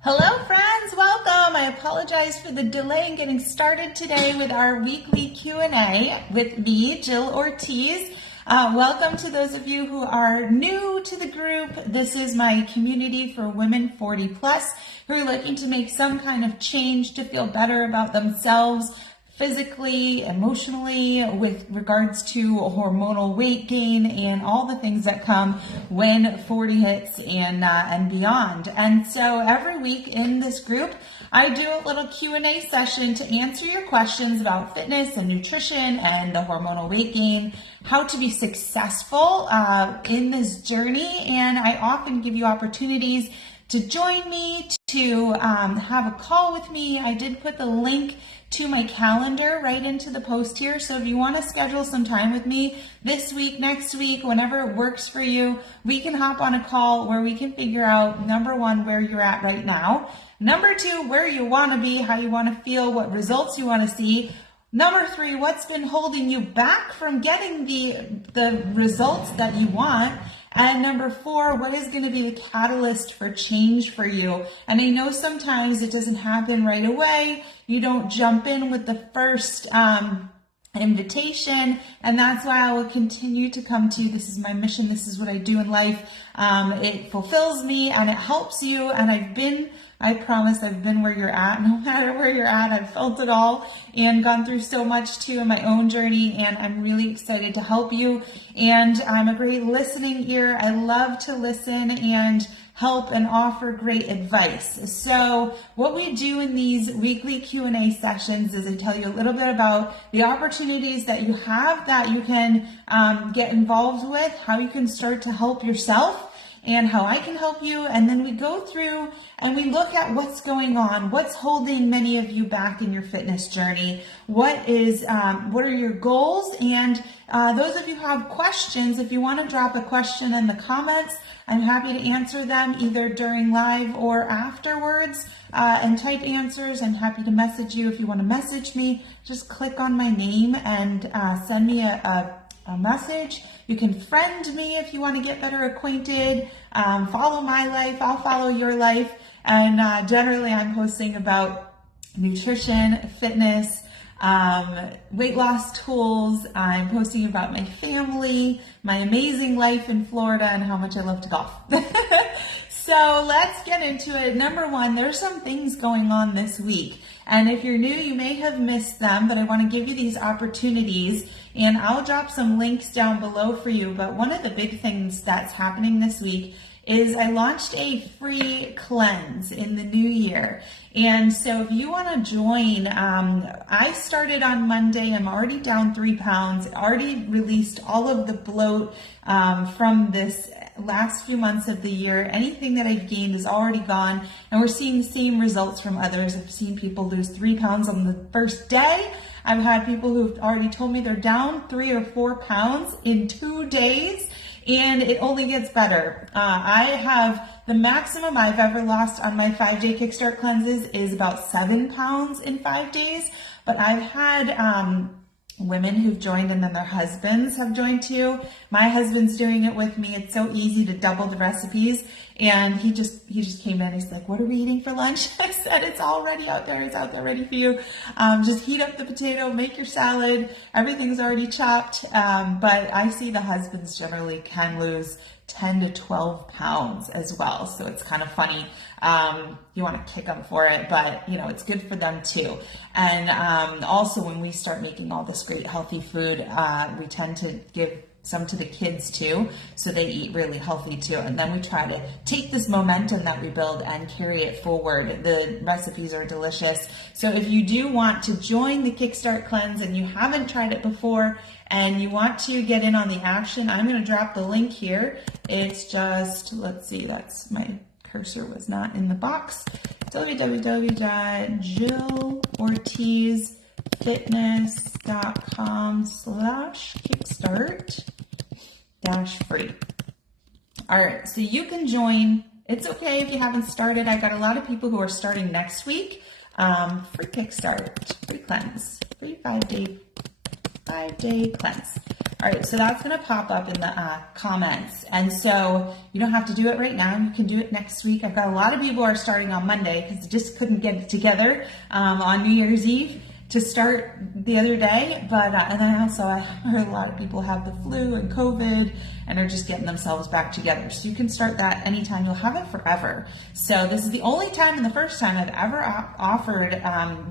Hello friends, welcome. I apologize for the delay in getting started today with our weekly Q&A with me, Jill Ortiz. Welcome to those of you who are new to the group. This is my community for women 40 plus who are looking to make some kind of change to feel better about themselves physically, emotionally, with regards to hormonal weight gain and all the things that come when 40 hits and beyond. And so every week in this group, I do a little Q&A session to answer your questions about fitness and nutrition and the hormonal weight gain, how to be successful in this journey. And I often give you opportunities to join me, to have a call with me. I did put the link to my calendar right into the post here. So if you want to schedule some time with me this week, next week, whenever it works for you, we can hop on a call where we can figure out, number one, where you're at right now. Number two, where you want to be, how you want to feel, what results you want to see. Number three, what's been holding you back from getting the results that you want. And number four, what is going to be the catalyst for change for you? And I know sometimes it doesn't happen right away. You don't jump in with the first invitation, and that's why I will continue to come to you. This is my mission. This is what I do in life. It fulfills me and it helps you. And I promise I've been where you're at. No matter where you're at, I've felt it all and gone through so much too in my own journey, and I'm really excited to help you. And I'm a great listening ear. I love to listen and help and offer great advice. So what we do in these weekly Q&A sessions is I tell you a little bit about the opportunities that you have that you can get involved with, how you can start to help yourself, and how I can help you. And then we go through and we look at what's going on, what's holding many of you back in your fitness journey, what are your goals, and those of you who have questions, if you want to drop a question in the comments, I'm happy to answer them either during live or afterwards and type answers. I'm happy to message you. If you want to message me, just click on my name and send me a message. You can friend me if you want to get better acquainted. Follow my life, I'll follow your life. And generally I'm posting about nutrition, fitness, weight loss tools. I'm posting about my family, my amazing life in Florida, and how much I love to golf. So let's get into it. Number one, there's some things going on this week. And if you're new, you may have missed them, but I want to give you these opportunities, and I'll drop some links down below for you. But one of the big things that's happening this week is I launched a free cleanse in the new year. And so if you want to join, I started on Monday. I'm already down 3 pounds, already released all of the bloat from this last few months of the year. Anything that I've gained is already gone, and we're seeing the same results from others. I've seen people lose 3 pounds on the first day. I've had people who've already told me they're down 3 or 4 pounds in 2 days, and it only gets better. I have the maximum I've ever lost on my 5-day Kickstart cleanses is about 7 pounds in 5 days, but I've had women who've joined and then their husbands have joined too. My husband's doing it with me. It's so easy to double the recipes. And he just came in. He's like, "What are we eating for lunch?" I said, "It's already out there. It's out there ready for you. Just heat up the potato, make your salad. Everything's already chopped." But I see the husbands generally can lose 10 to 12 pounds as well. So it's kind of funny. You want to kick them for it, but it's good for them too. And also when we start making all this great healthy food, we tend to give some to the kids too, so they eat really healthy too. And then we try to take this momentum that we build and carry it forward. The recipes are delicious. So if you do want to join the Kickstart Cleanse and you haven't tried it before and you want to get in on the action, I'm going to drop the link here. It's just, let's see, that's my cursor was not in the box. www.jillortiz.com/kickstart-free. All right, so you can join. It's okay if you haven't started. I got a lot of people who are starting next week. Free Kickstart, free cleanse, free 5-day cleanse. All right, so that's going to pop up in the comments. And so you don't have to do it right now. You can do it next week. I've got a lot of people who are starting on Monday because they just couldn't get it together on New Year's Eve to start the other day. But and then also I heard a lot of people have the flu and COVID and are just getting themselves back together. So you can start that anytime. You'll have it forever. So this is the only time and the first time I've ever offered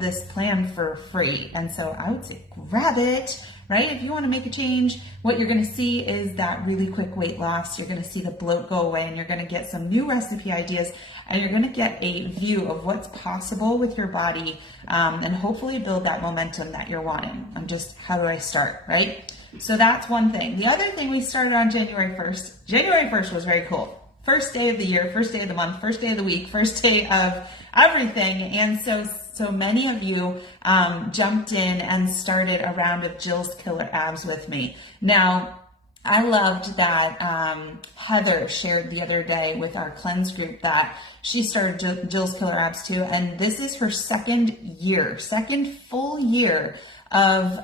this plan for free. And so I would say grab it. Right? If you want to make a change, what you're going to see is that really quick weight loss. You're going to see the bloat go away, and you're going to get some new recipe ideas, and you're going to get a view of what's possible with your body, and hopefully build that momentum that you're wanting. How do I start, right? So that's one thing. The other thing we started on January 1st. January 1st was very cool. First day of the year, first day of the month, first day of the week, first day of everything. And so many of you jumped in and started a round of Jill's Killer Abs with me. Now, I loved that Heather shared the other day with our cleanse group that she started Jill's Killer Abs too. And this is her second full year of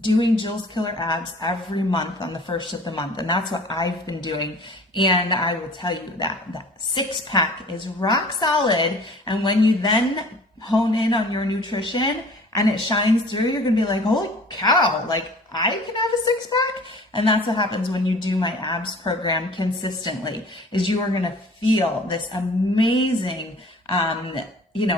doing Jill's Killer Abs every month on the first of the month. And that's what I've been doing. And I will tell you that six pack is rock solid. And when you then hone in on your nutrition and it shines through, you're going to be like, holy cow, like I can have a six pack. And that's what happens when you do my abs program consistently, is you are going to feel this amazing,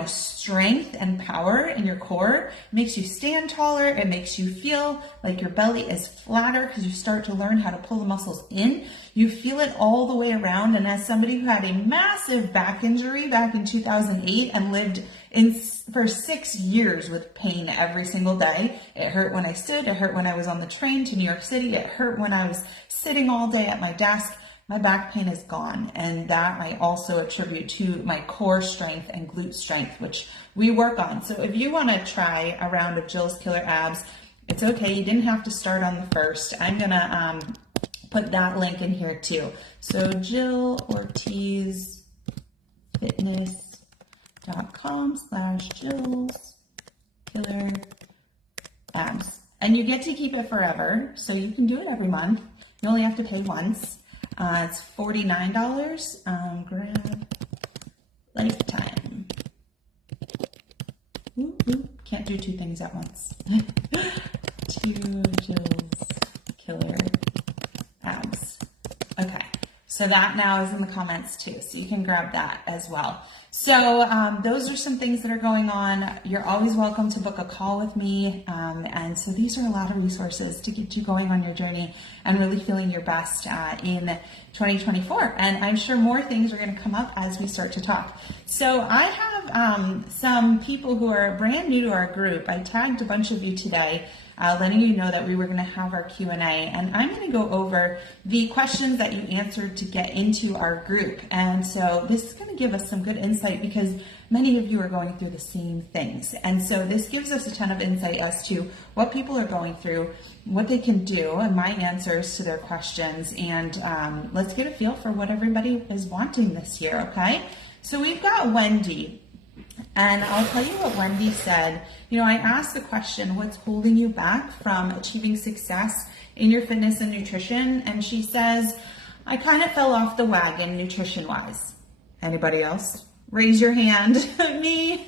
strength and power in your core. It makes you stand taller. It makes you feel like your belly is flatter because you start to learn how to pull the muscles in. You feel it all the way around. And as somebody who had a massive back injury back in 2008 and lived for 6 years with pain every single day, it hurt when I stood. It hurt when I was on the train to New York City. It hurt when I was sitting all day at my desk. My back pain is gone, and that I also attribute to my core strength and glute strength, which we work on. So if you want to try a round of Jill's Killer Abs, it's okay. You didn't have to start on the first. I'm going to put that link in here too. So JillOrtizFitness.com/Jill's Killer Abs. And you get to keep it forever, so you can do it every month. You only have to pay once. It's $49. Grab lifetime. Can't do two things at once. 2 Jill's Killer Abs. Okay, so that now is in the comments too, so you can grab that as well. So those are some things that are going on. You're always welcome to book a call with me. And so these are a lot of resources to get you going on your journey and really feeling your best in 2024. And I'm sure more things are going to come up as we start to talk. So I have some people who are brand new to our group. I tagged a bunch of you today, letting you know that we were going to have our Q&A, and I'm going to go over the questions that you answered to get into our group. And so this is going to give us some good insight because many of you are going through the same things. And so this gives us a ton of insight as to what people are going through, what they can do, and my answers to their questions. And let's get a feel for what everybody is wanting this year, okay? So we've got Wendy. And I'll tell you what Wendy said. I asked the question, what's holding you back from achieving success in your fitness and nutrition? And she says, I kind of fell off the wagon nutrition-wise. Anybody else? Raise your hand. Me?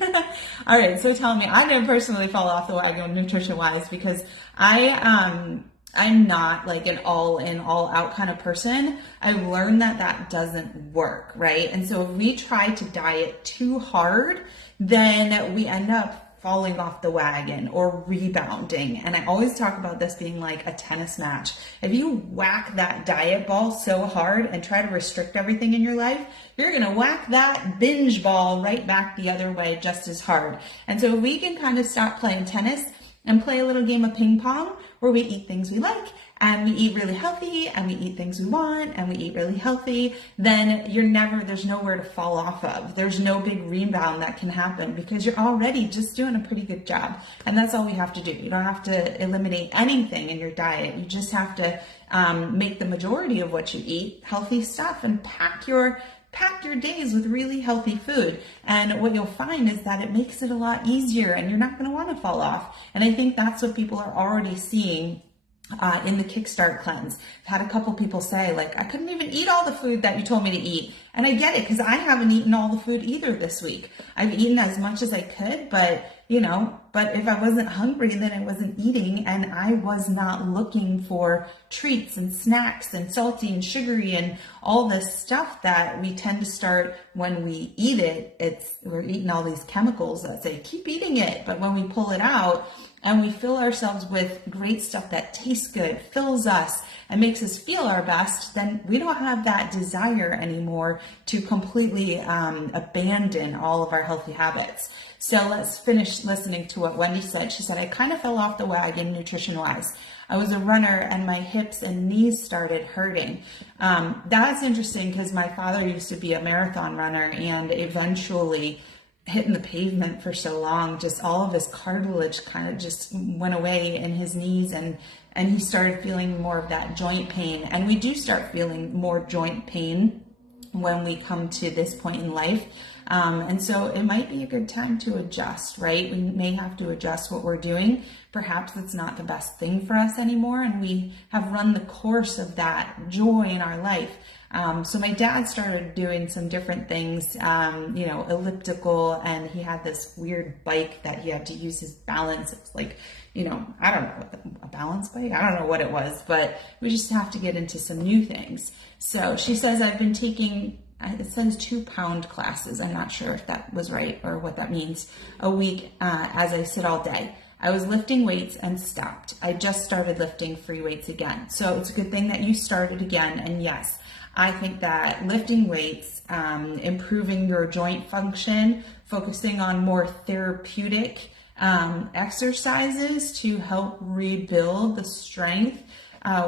All right, so tell me, I didn't personally fall off the wagon nutrition-wise because I'm not like an all-in, all-out kind of person. I've learned that doesn't work, right? And so if we try to diet too hard, then we end up falling off the wagon or rebounding. And I always talk about this being like a tennis match. If you whack that diet ball so hard and try to restrict everything in your life, you're going to whack that binge ball right back the other way just as hard. And so if we can kind of stop playing tennis and play a little game of ping pong where we eat things we like and we eat really healthy and we eat things we want and we eat really healthy, then there's nowhere to fall off of. There's no big rebound that can happen because you're already just doing a pretty good job. And that's all we have to do. You don't have to eliminate anything in your diet. You just have to make the majority of what you eat healthy stuff and pack your days with really healthy food. And what you'll find is that it makes it a lot easier and you're not going to want to fall off. And I think that's what people are already seeing in the Kickstart cleanse. I've had a couple people say, like, I couldn't even eat all the food that you told me to eat. And I get it, because I haven't eaten all the food either this week. I've eaten as much as I could, but if I wasn't hungry, then I wasn't eating, and I was not looking for treats and snacks and salty and sugary and all this stuff that we tend to start when we eat it. We're eating all these chemicals that say, keep eating it. But when we pull it out, and we fill ourselves with great stuff that tastes good, fills us, and makes us feel our best, then we don't have that desire anymore to completely abandon all of our healthy habits. So let's finish listening to what Wendy said. She said, I kind of fell off the wagon nutrition-wise. I was a runner and my hips and knees started hurting. That's interesting, because my father used to be a marathon runner, and eventually hitting the pavement for so long, just all of his cartilage kind of just went away in his knees, and he started feeling more of that joint pain. And we do start feeling more joint pain when we come to this point in life. And so it might be a good time to adjust, right? We may have to adjust what we're doing. Perhaps it's not the best thing for us anymore, and we have run the course of that joy in our life. So my dad started doing some different things, elliptical, and he had this weird bike that he had to use his balance. It was like, I don't know, a balance bike? I don't know what it was, but we just have to get into some new things. So she says, I've been taking, it says 2-pound classes. I'm not sure if that was right or what that means, a week as I sit all day. I was lifting weights and stopped. I just started lifting free weights again. So it's a good thing that you started again. And yes, I think that lifting weights, improving your joint function, focusing on more therapeutic exercises to help rebuild the strength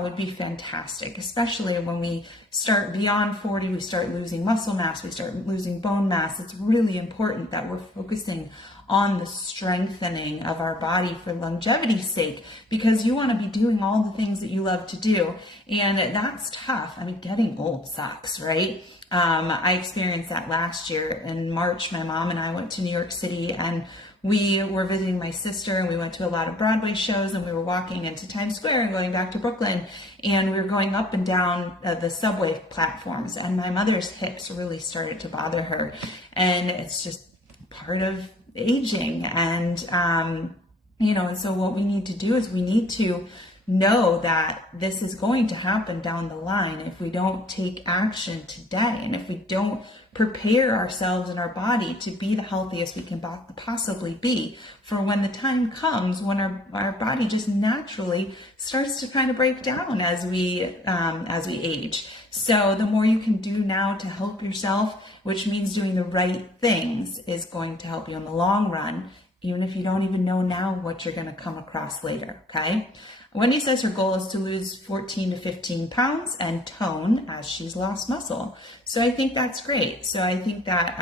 would be fantastic, especially when we start beyond 40, we start losing muscle mass, we start losing bone mass. It's really important that we're focusing on the strengthening of our body for longevity's sake, because you want to be doing all the things that you love to do, and that's tough. I mean, getting old sucks, right? I experienced that last year. In March, my mom and I went to New York City, and we were visiting my sister, and we went to a lot of Broadway shows, and we were walking into Times Square and going back to Brooklyn, and we were going up and down the subway platforms, and my mother's hips really started to bother her, and it's just part of aging. And and so what we need to do is we need to know that this is going to happen down the line if we don't take action today, and if we don't prepare ourselves and our body to be the healthiest we can possibly be for when the time comes when our body just naturally starts to kind of break down as we age. So the more you can do now to help yourself, which means doing the right things, is going to help you in the long run, even if you don't even know now what you're going to come across later, okay? Wendy says her goal is to lose 14 to 15 pounds and tone as she's lost muscle. So I think that's great. So I think that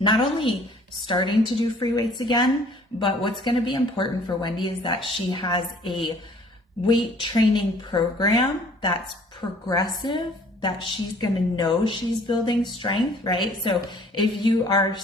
not only starting to do free weights again, but what's going to be important for Wendy is that she has a weight training program that's progressive, that she's going to know she's building strength, right? So if you are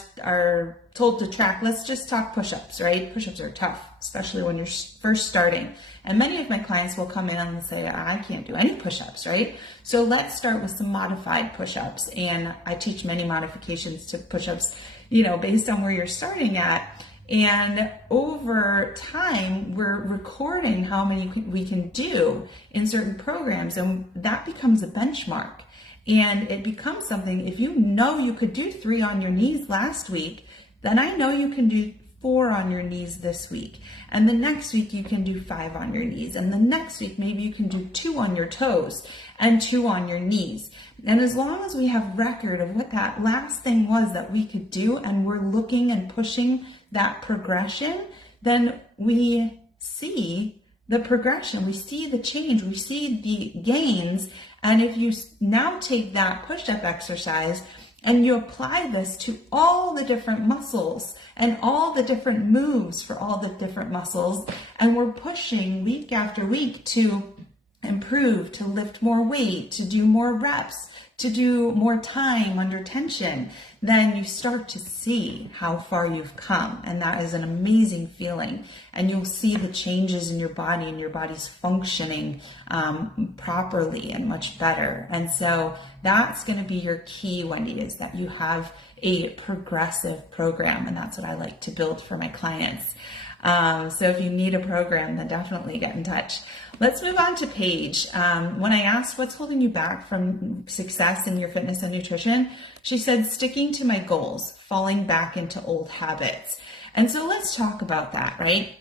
told to track, let's just talk push-ups, right? Push-ups are tough, especially when you're first starting. And many of my clients will come in and say, I can't do any push-ups, right? So let's start with some modified push-ups. And I teach many modifications to push-ups, based on where you're starting at. And over time, we're recording how many we can do in certain programs, and that becomes a benchmark. And it becomes something, if you know you could do 3 on your knees last week, then I know you can do 4 on your knees this week. And the next week you can do 5 on your knees. And the next week, maybe you can do 2 on your toes and 2 on your knees. And as long as we have record of what that last thing was that we could do, and we're looking and pushing that progression, then we see the progression, we see the change, we see the gains. And if you now take that push-up exercise and you apply this to all the different muscles and all the different moves for all the different muscles, and we're pushing week after week to improve, to lift more weight, to do more reps, to do more time under tension, then you start to see how far you've come. And that is an amazing feeling. And you'll see the changes in your body and your body's functioning properly and much better. And so that's going to be your key, Wendy, is that you have a progressive program. And that's what I like to build for my clients. So if you need a program, then definitely get in touch. Let's move on to Paige. When I asked what's holding you back from success in your fitness and nutrition, she said sticking to my goals, falling back into old habits. And so let's talk about that, right?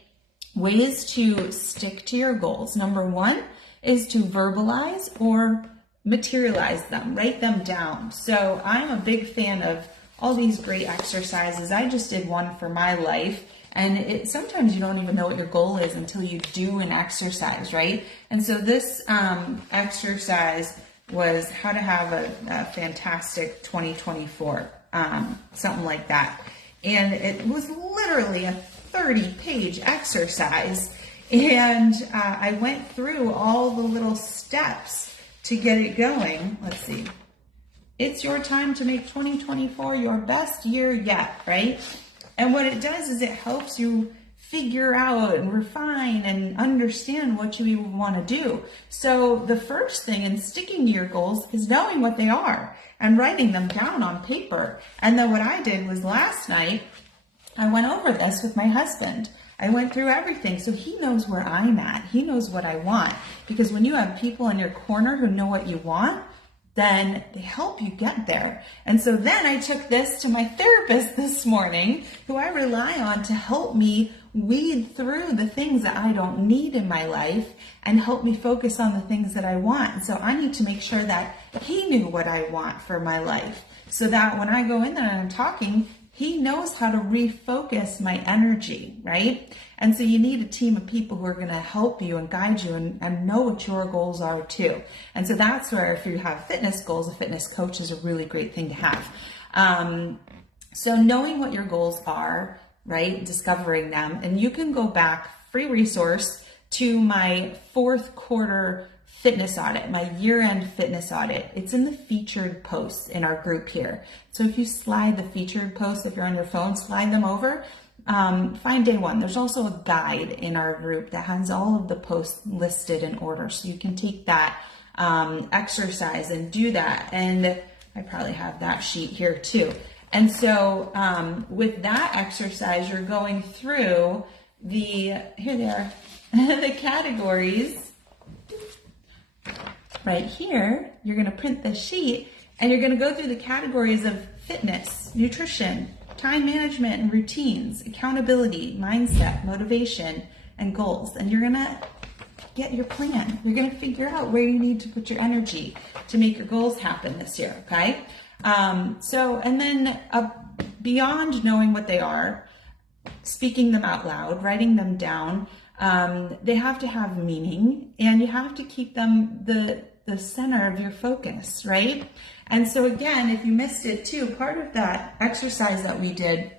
Ways to stick to your goals. Number one is to verbalize or materialize them, write them down. So I'm a big fan of all these great exercises. I just did one for my life. And sometimes you don't even know what your goal is until you do an exercise, right? And so this exercise was how to have a fantastic 2024, something like that. And it was literally a 30-page exercise. And I went through all the little steps to get it going. Let's see. It's your time to make 2024 your best year yet, right? And what it does is it helps you figure out and refine and understand what you want to do. So the first thing in sticking to your goals is knowing what they are and writing them down on paper. And then what I did was last night, I went over this with my husband. I went through everything so he knows where I'm at. He knows what I want. Because when you have people in your corner who know what you want, then they help you get there. And so then I took this to my therapist this morning, who I rely on to help me weed through the things that I don't need in my life and help me focus on the things that I want. And so I need to make sure that he knew what I want for my life so that when I go in there and I'm talking, he knows how to refocus my energy, right? And so you need a team of people who are going to help you and guide you and know what your goals are too. And so that's where if you have fitness goals, a fitness coach is a really great thing to have. So knowing what your goals are, right? Discovering them. And you can go back, free resource, to my fourth quarter fitness audit, my year-end fitness audit. It's in the featured posts in our group here. So if you slide the featured posts, if you're on your phone, slide them over, find day one. There's also a guide in our group that has all of the posts listed in order. So you can take that exercise and do that. And I probably have that sheet here too. And so with that exercise, you're going through here they are, the categories. Right here, you're going to print the sheet and you're going to go through the categories of fitness, nutrition, time management and routines, accountability, mindset, motivation, and goals. And you're going to get your plan. You're going to figure out where you need to put your energy to make your goals happen this year, okay? And then beyond knowing what they are, speaking them out loud, writing them down, they have to have meaning and you have to keep them the center of your focus, right? And so again, if you missed it too, part of that exercise that we did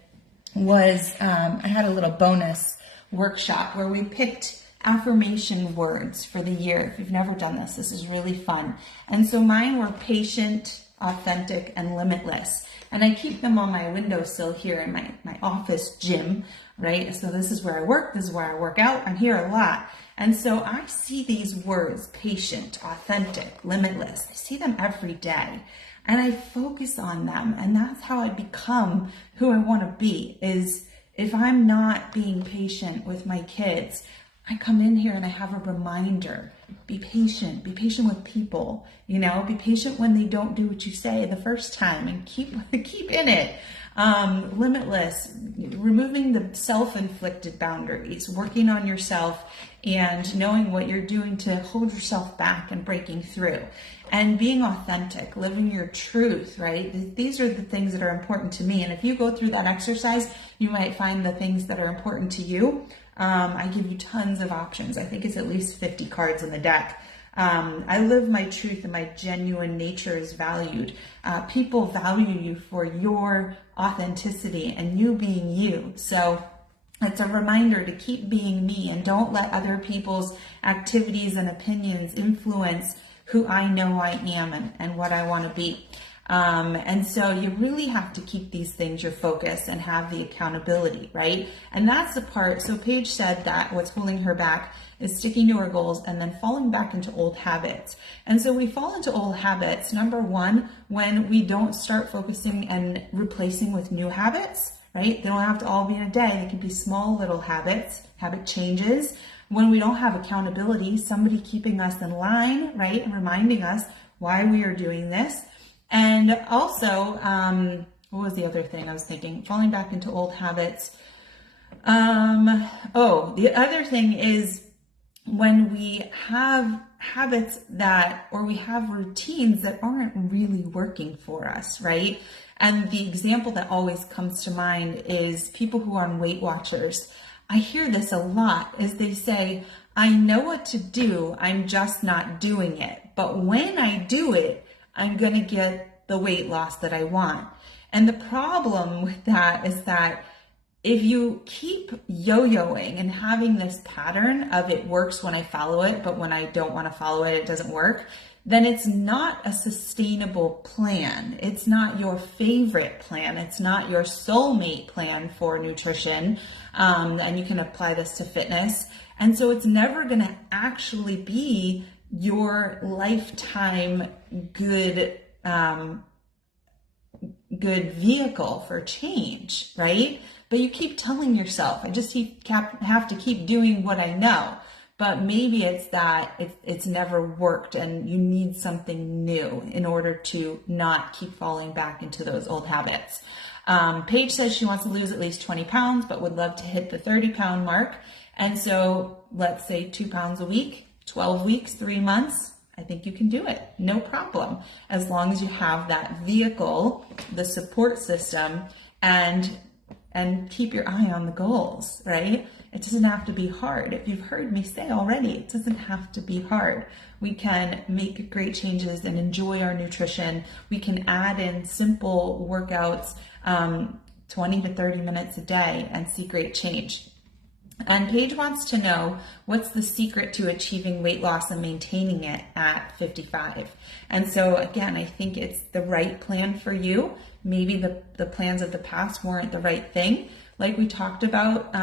was I had a little bonus workshop where we picked affirmation words for the year. If you've never done this, this is really fun. And so mine were patient, authentic, and limitless. And I keep them on my windowsill here in my office gym, right? So this is where I work. This is where I work out. I'm here a lot. And so I see these words, patient, authentic, limitless. I see them every day and I focus on them. And that's how I become who I want to be, is if I'm not being patient with my kids, I come in here and I have a reminder, be patient with people, be patient when they don't do what you say the first time and keep in it. Limitless, removing the self-inflicted boundaries, working on yourself and knowing what you're doing to hold yourself back and breaking through, and being authentic, living your truth, right? These are the things that are important to me. And if you go through that exercise, you might find the things that are important to you. I give you tons of options. I think it's at least 50 cards in the deck. I live my truth and my genuine nature is valued. People value you for your authenticity and you being you. So it's a reminder to keep being me and don't let other people's activities and opinions influence who I know I am and what I want to be. And so you really have to keep these things your focus and have the accountability, right? And that's the part. So Paige said that what's holding her back is sticking to her goals and then falling back into old habits. And so we fall into old habits, number one, when we don't start focusing and replacing with new habits, right? They don't have to all be in a day. They can be small little habits, habit changes. When we don't have accountability, somebody keeping us in line, right? And reminding us why we are doing this. And also, what was the other thing I was thinking? Falling back into old habits. The other thing is when we have habits or we have routines that aren't really working for us, right? And the example that always comes to mind is people who are on Weight Watchers. I hear this a lot as they say, I know what to do, I'm just not doing it. But when I do it, I'm going to get the weight loss that I want. And the problem with that is that if you keep yo-yoing and having this pattern of it works when I follow it, but when I don't want to follow it, it doesn't work, then it's not a sustainable plan. It's not your favorite plan. It's not your soulmate plan for nutrition. And you can apply this to fitness. And so it's never going to actually be your lifetime good vehicle for change, right? But you keep telling yourself, I just have to keep doing what I know. But maybe it's that it's never worked and you need something new in order to not keep falling back into those old habits. Paige says she wants to lose at least 20 pounds, but would love to hit the 30-pound mark. And so let's say 2 pounds a week, 12 weeks, 3 months. I think you can do it. No problem. As long as you have that vehicle, the support system, and keep your eye on the goals, right? It doesn't have to be hard. If you've heard me say already, it doesn't have to be hard. We can make great changes and enjoy our nutrition. We can add in simple workouts, 20 to 30 minutes a day, and see great change. And Paige wants to know, what's the secret to achieving weight loss and maintaining it at 55? And so again, I think it's the right plan for you. Maybe the plans of the past weren't the right thing. Like we talked about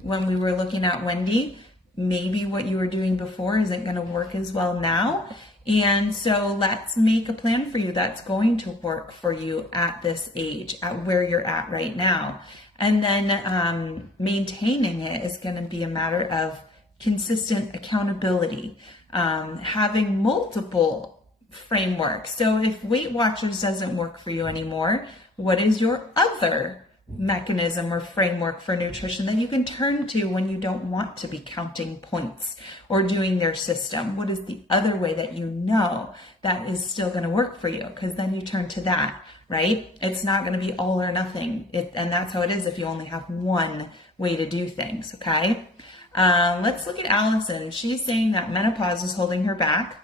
when we were looking at Wendy, maybe what you were doing before isn't going to work as well now. And so let's make a plan for you that's going to work for you at this age, at where you're at right now. And then maintaining it is going to be a matter of consistent accountability, having multiple frameworks. So if Weight Watchers doesn't work for you anymore, what is your other mechanism or framework for nutrition that you can turn to when you don't want to be counting points or doing their system? What is the other way that you know that is still going to work for you? Because then you turn to that, right? It's not going to be all or nothing. And that's how it is if you only have one way to do things, okay? Let's look at Allison. She's saying that menopause is holding her back,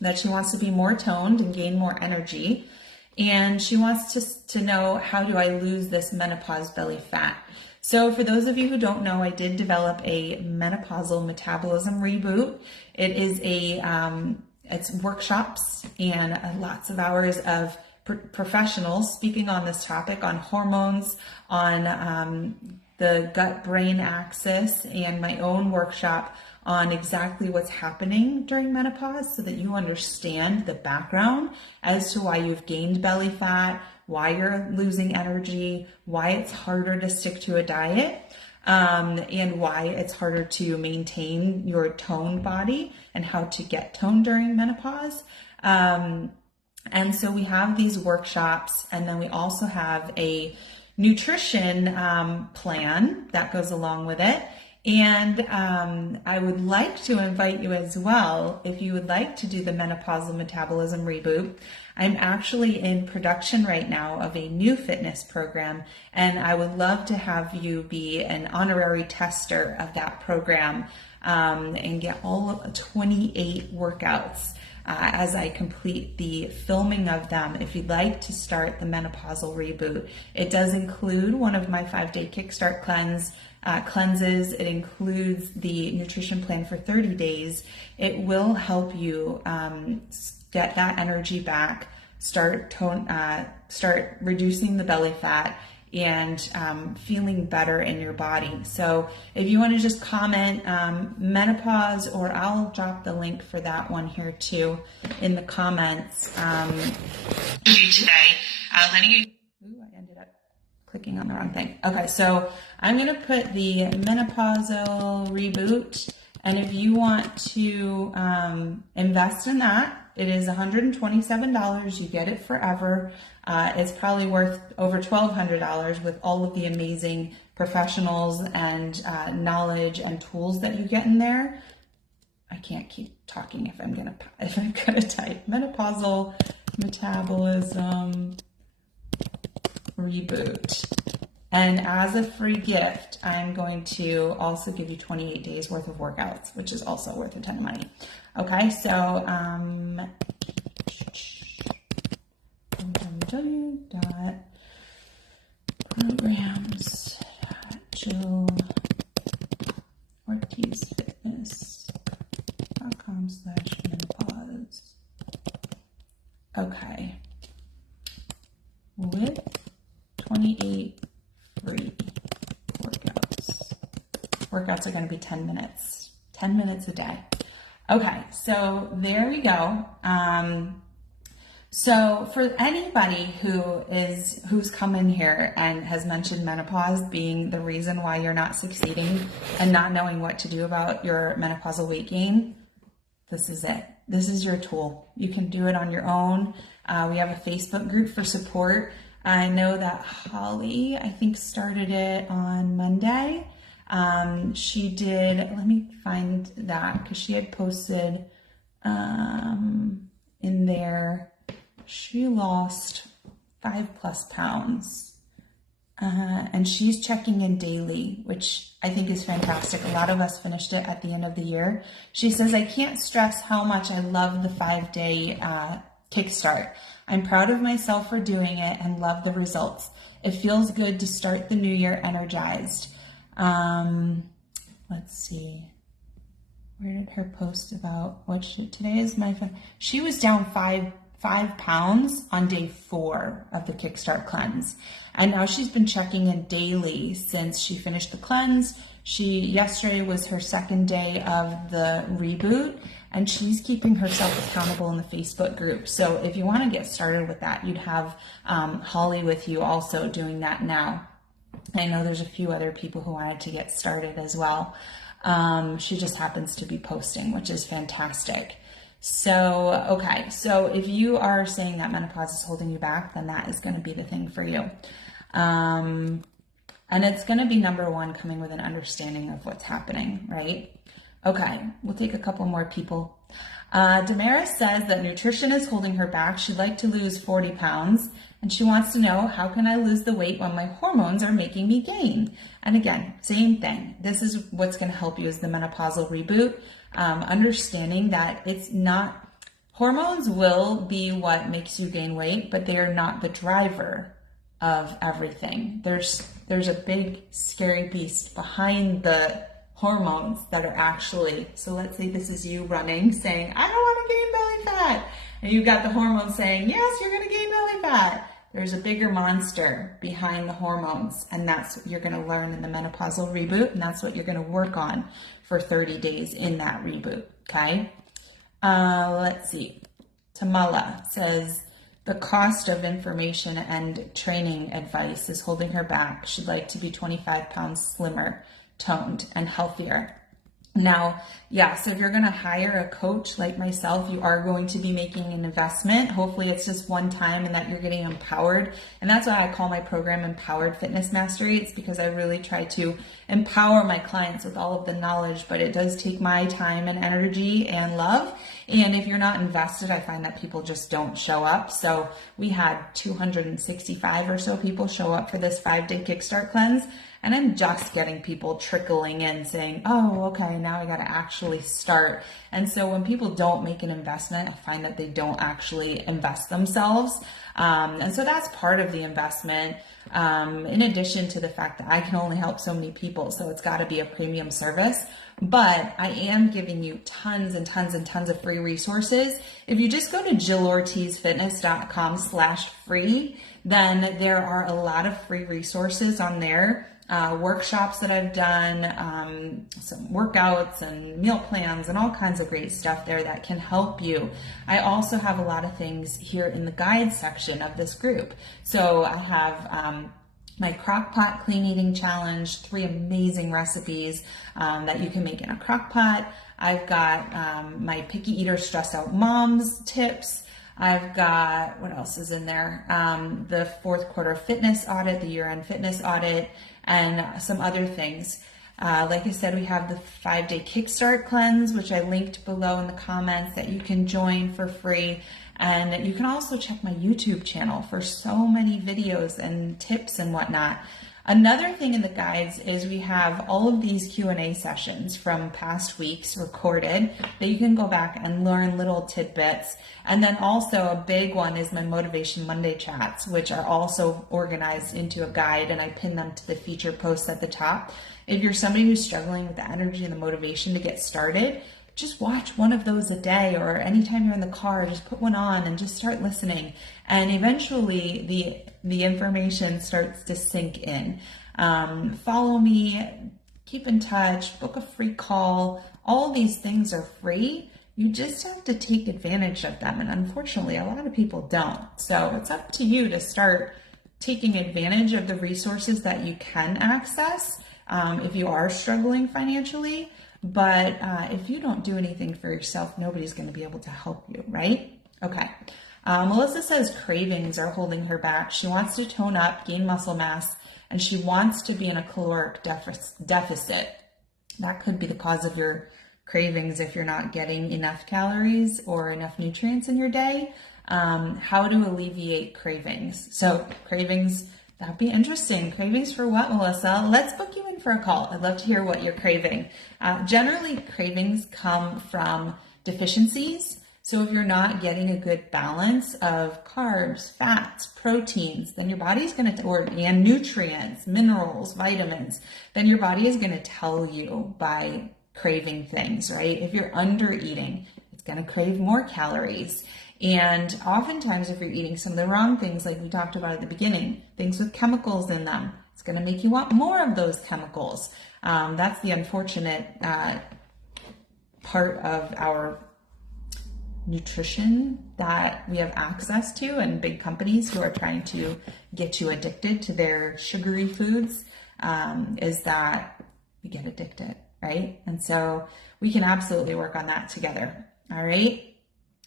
that she wants to be more toned and gain more energy. And she wants to know, how do I lose this menopause belly fat? So for those of you who don't know, I did develop a menopausal metabolism reboot. It is it's workshops and lots of hours of professionals speaking on this topic, on hormones, on the gut-brain axis, and my own workshop on exactly what's happening during menopause so that you understand the background as to why you've gained belly fat, why you're losing energy, why it's harder to stick to a diet, and why it's harder to maintain your toned body and how to get toned during menopause. And so we have these workshops, and then we also have a nutrition plan that goes along with it. And I would like to invite you as well, if you would like to do the Menopausal Metabolism Reboot. I'm actually in production right now of a new fitness program, and I would love to have you be an honorary tester of that program and get all of 28 workouts. as I complete the filming of them. If you'd like to start the Menopausal Reboot, it does include one of my 5-day Kickstart cleanses. It includes the nutrition plan for 30 days. It will help you get that energy back, start reducing the belly fat, and feeling better in your body. So if you want to just comment menopause, or I'll drop the link for that one here too in the comments. Today, letting you. Ooh, I ended up clicking on the wrong thing. Okay, so I'm going to put the Menopausal Reboot, and if you want to invest in that, it is $127. You get it forever. It's probably worth over $1,200 with all of the amazing professionals and knowledge and tools that you get in there. I can't keep talking if I'm gonna type Menopausal Metabolism Reboot. And as a free gift, I'm going to also give you 28 days worth of workouts, which is also worth a ton of money. Okay, so www.ortizfitness.com/menopause. Okay, with 28 free workouts. Workouts are going to be 10 minutes a day. Okay, so there we go. So for anybody who's come in here and has mentioned menopause being the reason why you're not succeeding and not knowing what to do about your menopausal weight gain, this is it. This is your tool. You can do it on your own. We have a Facebook group for support. I know that Holly, I think, started it on Monday. She did, let me find that, because she had posted in there, she lost 5+ pounds. And she's checking in daily, which I think is fantastic. A lot of us finished it at the end of the year. She says, I can't stress how much I love the 5-day Kickstart. I'm proud of myself for doing it and love the results. It feels good to start the new year energized. Let's see. Where did her post about what today is my, she was down 5 pounds on day 4 of the Kickstart cleanse. And now she's been checking in daily since she finished the cleanse. Yesterday was her 2nd day of the reboot, and she's keeping herself accountable in the Facebook group. So if you want to get started with that, you'd have Holly with you also doing that now. I know there's a few other people who wanted to get started as well. She just happens to be posting, which is fantastic. So, okay, so if you are saying that menopause is holding you back, then that is going to be the thing for you. And it's going to be number 1, coming with an understanding of what's happening, right? Okay, we'll take a couple more people. Damaris says that nutrition is holding her back. She'd like to lose 40 pounds, and she wants to know, how can I lose the weight when my hormones are making me gain? And again, same thing. This is what's going to help you is the Menopausal Reboot. Understanding that it's not, hormones will be what makes you gain weight, but they are not the driver of everything. There's a big scary beast behind the hormones that are actually, so let's say this is you running saying, I don't want to gain belly fat. And you've got the hormones saying, yes, you're going to gain belly fat. There's a bigger monster behind the hormones, and that's what you're going to learn in the Menopausal Reboot, and that's what you're going to work on for 30 days in that reboot, okay? Let's see. Tamala says, the cost of information and training advice is holding her back. She'd like to be 25 pounds slimmer, toned, and healthier. Now, yeah, so if you're going to hire a coach like myself, you are going to be making an investment. Hopefully it's just one time and that you're getting empowered. And that's why I call my program Empowered Fitness Mastery. It's because I really try to empower my clients with all of the knowledge, but it does take my time and energy and love. And if you're not invested, I find that people just don't show up. So we had 265 or so people show up for this 5-day Kickstart cleanse. And I'm just getting people trickling in saying, oh, okay, now I got to actually start. And so when people don't make an investment, I find that they don't actually invest themselves. And so that's part of the investment, in addition to the fact that I can only help so many people. So it's got to be a premium service. But I am giving you tons and tons and tons of free resources. If you just go to jillortizfitness.com/free, then there are a lot of free resources on there. Workshops that I've done, some workouts and meal plans and all kinds of great stuff there that can help you. I also have a lot of things here in the guide section of this group. So I have my crock pot clean eating challenge, 3 amazing recipes that you can make in a crock pot. I've got my picky eater stressed out moms tips. I've got, what else is in there? The 4th quarter fitness audit, the year-end fitness audit, and some other things. Like I said, we have the 5-day Kickstart cleanse, which I linked below in the comments that you can join for free. And you can also check my YouTube channel for so many videos and tips and whatnot. Another thing in the guides is we have all of these Q&A sessions from past weeks recorded that you can go back and learn little tidbits. And then also a big one is my Motivation Monday chats, which are also organized into a guide, and I pin them to the feature posts at the top. If you're somebody who's struggling with the energy and the motivation to get started, just watch one of those a day, or anytime you're in the car, just put one on and just start listening. And eventually the information starts to sink in. Follow me, keep in touch, book a free call. All these things are free. You just have to take advantage of them. And unfortunately, a lot of people don't. So it's up to you to start taking advantage of the resources that you can access if you are struggling financially. But if you don't do anything for yourself, nobody's going to be able to help you, right? Okay. Melissa says cravings are holding her back. She wants to tone up, gain muscle mass, and she wants to be in a caloric deficit. That could be the cause of your cravings if you're not getting enough calories or enough nutrients in your day. How to alleviate cravings. So cravings, that'd be interesting. Cravings for what, Melissa? Let's book you in for a call. I'd love to hear what you're craving. Generally, cravings come from deficiencies. So if you're not getting a good balance of carbs, fats, proteins, then your body's going to, and nutrients, minerals, vitamins, then your body is going to tell you by craving things, right? If you're under eating, it's going to crave more calories. And oftentimes if you're eating some of the wrong things, like we talked about at the beginning, things with chemicals in them, it's going to make you want more of those chemicals. That's the unfortunate part of our nutrition that we have access to, and big companies who are trying to get you addicted to their sugary foods, is that we get addicted, right? And so we can absolutely work on that together. All right,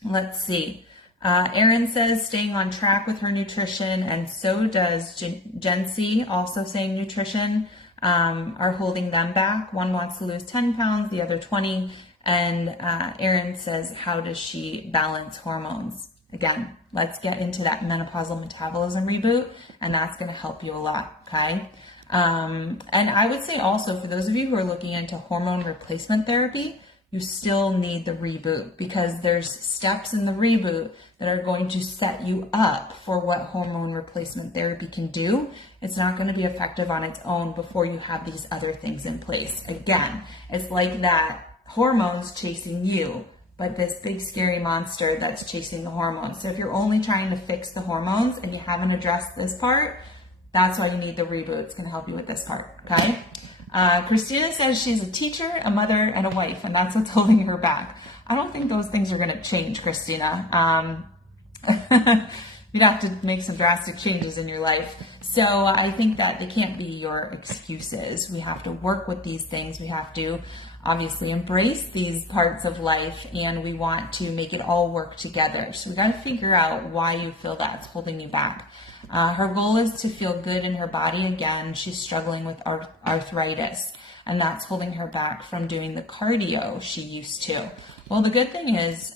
let's see. Erin says staying on track with her nutrition, and so does Gen C, also saying nutrition are holding them back. One wants to lose 10 pounds, the other 20. And Erin says, how does she balance hormones? Again, let's get into that menopausal metabolism reboot, and that's going to help you a lot, okay? And I would say also, for those of you who are looking into hormone replacement therapy, you still need the reboot, because there's steps in the reboot that are going to set you up for what hormone replacement therapy can do. It's not going to be effective on its own before you have these other things in place. Again, it's like that hormones chasing you, but this big scary monster that's chasing the hormones. So if you're only trying to fix the hormones and you haven't addressed this part, that's why you need the reboot. It's going to help you with this part, okay? Christina says she's a teacher, a mother, and a wife, and that's what's holding her back. I don't think those things are going to change, Christina. You'd have to make some drastic changes in your life. So I think that they can't be your excuses. We have to work with these things. We have to obviously embrace these parts of life, and we want to make it all work together. So we got to figure out why you feel that's holding you back. Her goal is to feel good in her body again. She's struggling with arthritis. and that's holding her back from doing the cardio she used to. Well, the good thing is,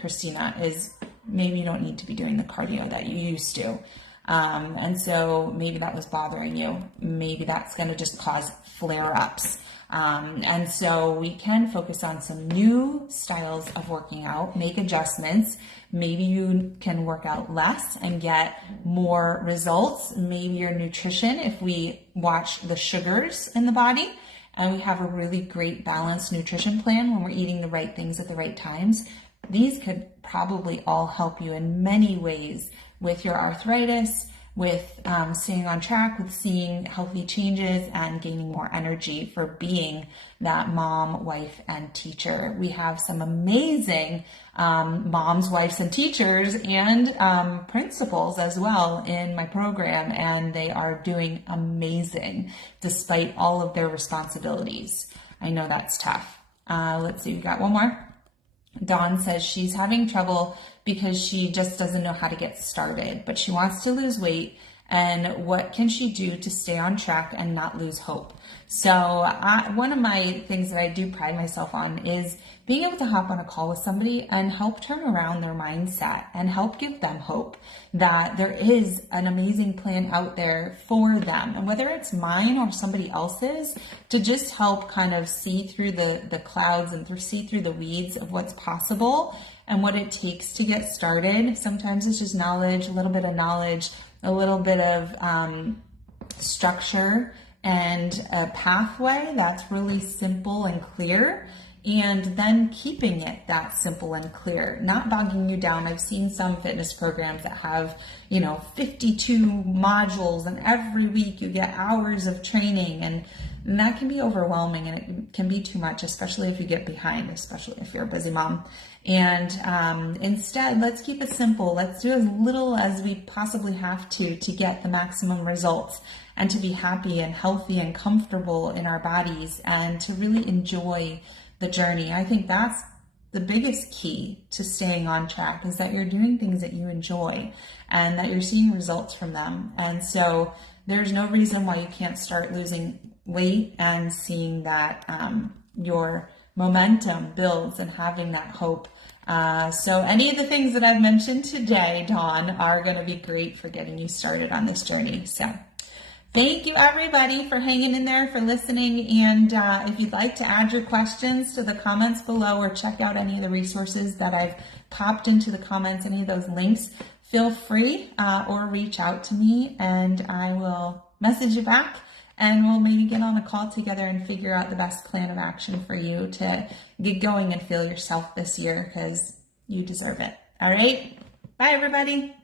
Christina, is maybe you don't need to be doing the cardio that you used to. And so maybe that was bothering you. Maybe that's going to just cause flare-ups. And so we can focus on some new styles of working out, make adjustments. Maybe you can work out less and get more results. Maybe your nutrition, if we watch the sugars in the body and we have a really great balanced nutrition plan when we're eating the right things at the right times, these could probably all help you in many ways with your arthritis, with staying on track, with seeing healthy changes and gaining more energy for being that mom, wife, and teacher. We have some amazing moms, wives, and teachers and principals as well in my program, and they are doing amazing despite all of their responsibilities. I know that's tough. Let's see, we got one more. Dawn says she's having trouble because she just doesn't know how to get started, but she wants to lose weight. And what can she do to stay on track and not lose hope? So one of my things that I do pride myself on is being able to hop on a call with somebody and help turn around their mindset and help give them hope that there is an amazing plan out there for them. And whether it's mine or somebody else's, to just help kind of see through the clouds and see through the weeds of what's possible and what it takes to get started. Sometimes it's just knowledge, a little bit of knowledge, a little bit of structure and a pathway that's really simple and clear, and then keeping it that simple and clear, not bogging you down. I've seen some fitness programs that have, 52 modules, and every week you get hours of training, and that can be overwhelming and it can be too much, especially if you get behind, especially if you're a busy mom. And instead, let's keep it simple. Let's do as little as we possibly have to get the maximum results and to be happy and healthy and comfortable in our bodies and to really enjoy the journey. I think that's the biggest key to staying on track, is that you're doing things that you enjoy and that you're seeing results from them. And so there's no reason why you can't start losing weight and seeing that your momentum builds and having that hope. So any of the things that I've mentioned today, Dawn, are going to be great for getting you started on this journey. So thank you, everybody, for hanging in there, for listening. And if you'd like to add your questions to the comments below or check out any of the resources that I've popped into the comments, any of those links, feel free or reach out to me and I will message you back. And we'll maybe get on a call together and figure out the best plan of action for you to get going and feel yourself this year, because you deserve it. All right. Bye, everybody.